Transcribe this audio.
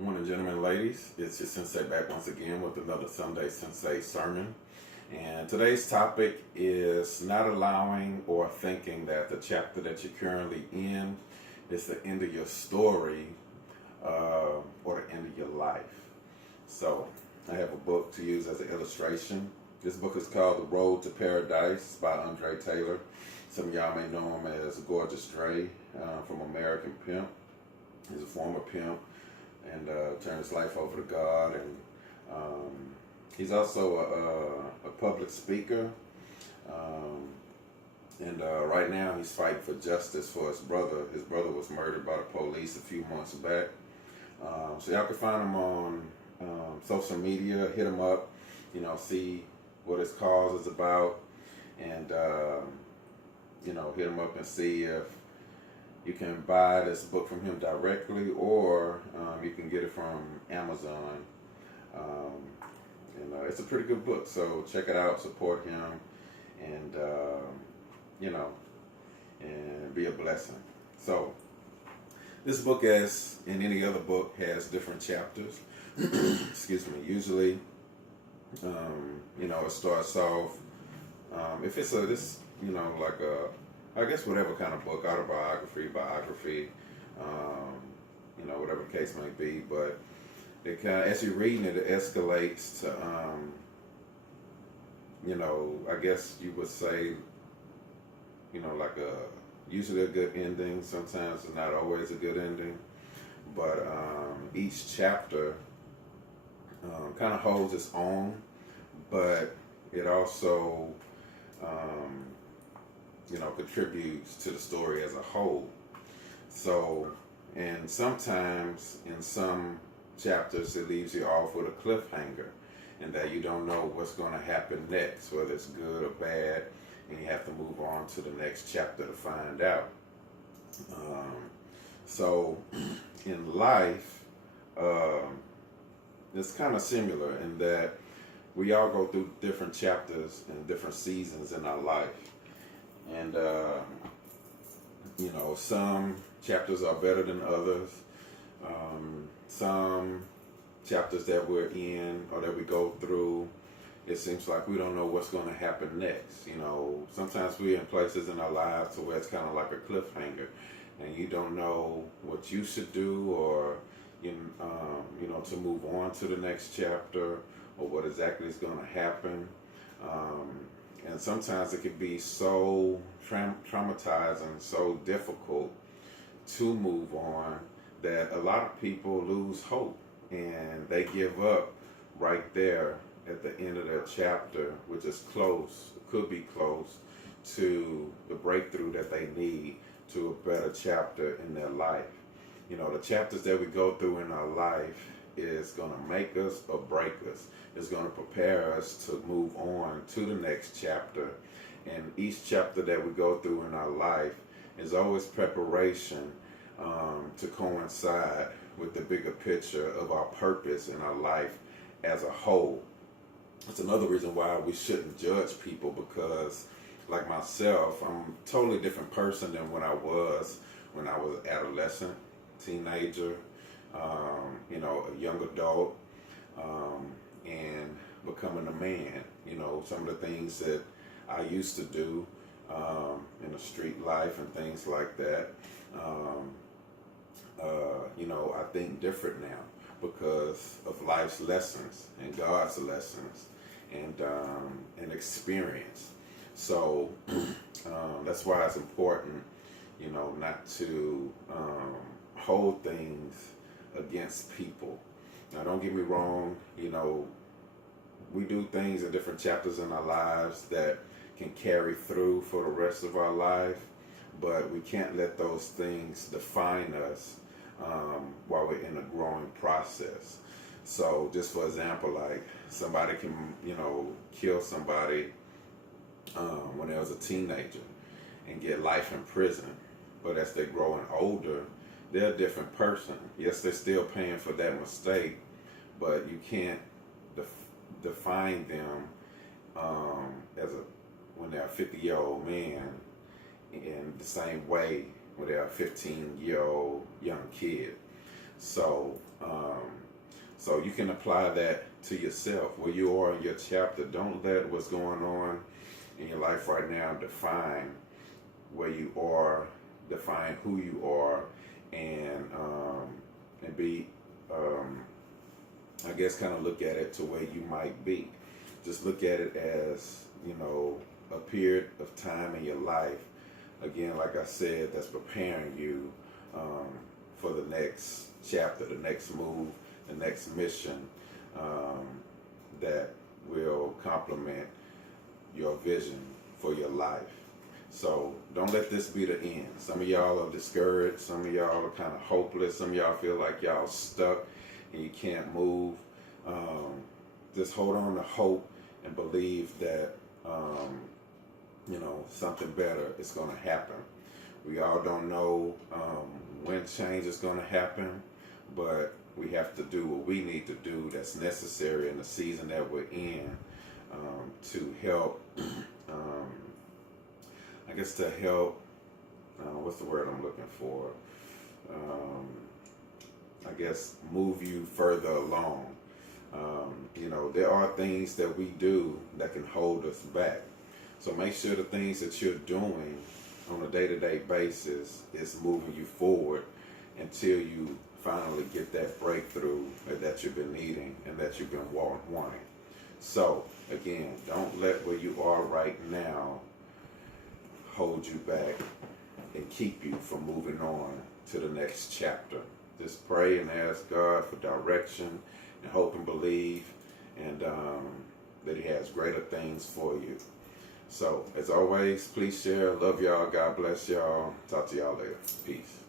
Morning, gentlemen, ladies. It's your Sensei back once again with another Sunday Sensei sermon. And today's topic is not allowing or thinking that the chapter that you're currently in is the end of your story or the end of your life. So, I have a book to use as an illustration. This book is called The Road to Paradise by Andre Taylor. Some of y'all may know him as Gorgeous Dre from American Pimp. He's a former pimp and turned his life over to God. And he's also a public speaker. And right now he's fighting for justice for his brother. His brother was murdered by the police a few months back. So y'all can find him on social media. Hit him up, see what his cause is about. And, hit him up and see if you can buy this book from him directly, or you can get it from Amazon. It's a pretty good book, so check it out, support him, and and be a blessing. So this book, as in any other book, has different chapters. Excuse me. Usually, it starts off. If it's like a, I guess whatever kind of book, autobiography, biography, whatever the case may be, but it kind of, as you're reading it, it escalates to, I guess you would say, usually a good ending. Sometimes it's not always a good ending, but each chapter kind of holds its own, but it also contributes to the story as a whole. So, and sometimes in some chapters it leaves you off with a cliffhanger, and that you don't know what's going to happen next, whether it's good or bad, and you have to move on to the next chapter to find out. So, in life, it's kind of similar in that we all go through different chapters and different seasons in our life. And, some chapters are better than others. Some chapters that we're in or that we go through, it seems like we don't know what's going to happen next. Sometimes we're in places in our lives to where it's kind of like a cliffhanger, and you don't know what you should do, or, to move on to the next chapter, or what exactly is going to happen. And sometimes it can be so traumatizing, so difficult to move on, that a lot of people lose hope and they give up right there at the end of their chapter, which is close, could be close to the breakthrough that they need to a better chapter in their life. The chapters that we go through in our life is going to make us or break us. It's going to prepare us to move on to the next chapter. And each chapter that we go through in our life is always preparation to coincide with the bigger picture of our purpose in our life as a whole. It's another reason why we shouldn't judge people, because like myself, I'm a totally different person than when I was adolescent, teenager, a young adult, and becoming a man. Some of the things that I used to do in the street life and things like that. I think different now because of life's lessons and God's lessons and experience. So that's why it's important, not to hold things against people. Now, don't get me wrong, we do things in different chapters in our lives that can carry through for the rest of our life, but we can't let those things define us while we're in a growing process. So, just for example, like somebody can, kill somebody when they was a teenager and get life in prison, but as they're growing older, they're a different person. Yes, they're still paying for that mistake, but you can't define them when they're a 50-year-old man in the same way when they're a 15-year-old young kid. So, so you can apply that to yourself. Where you are in your chapter, don't let what's going on in your life right now define where you are, define who you are, and be, I guess, kind of look at it to where you might be. Just look at it as, a period of time in your life. Again, like I said, that's preparing you for the next chapter, the next move, the next mission that will complement your vision for your life. So don't let this be the end. Some of y'all are discouraged. Some of y'all are kind of hopeless. Some of y'all feel like y'all stuck and you can't move. Just hold on to hope and believe that, something better is going to happen. We all don't know when change is going to happen, but we have to do what we need to do that's necessary in the season that we're in to help, what's the word I'm looking for? Move you further along. There are things that we do that can hold us back. So make sure the things that you're doing on a day-to-day basis is moving you forward until you finally get that breakthrough that you've been needing and that you've been wanting. So again, don't let where you are right now hold you back and keep you from moving on to the next chapter. Just pray and ask God for direction and hope and believe, and that He has greater things for you. So, as always, please share. Love y'all. God bless y'all. Talk to y'all later. Peace.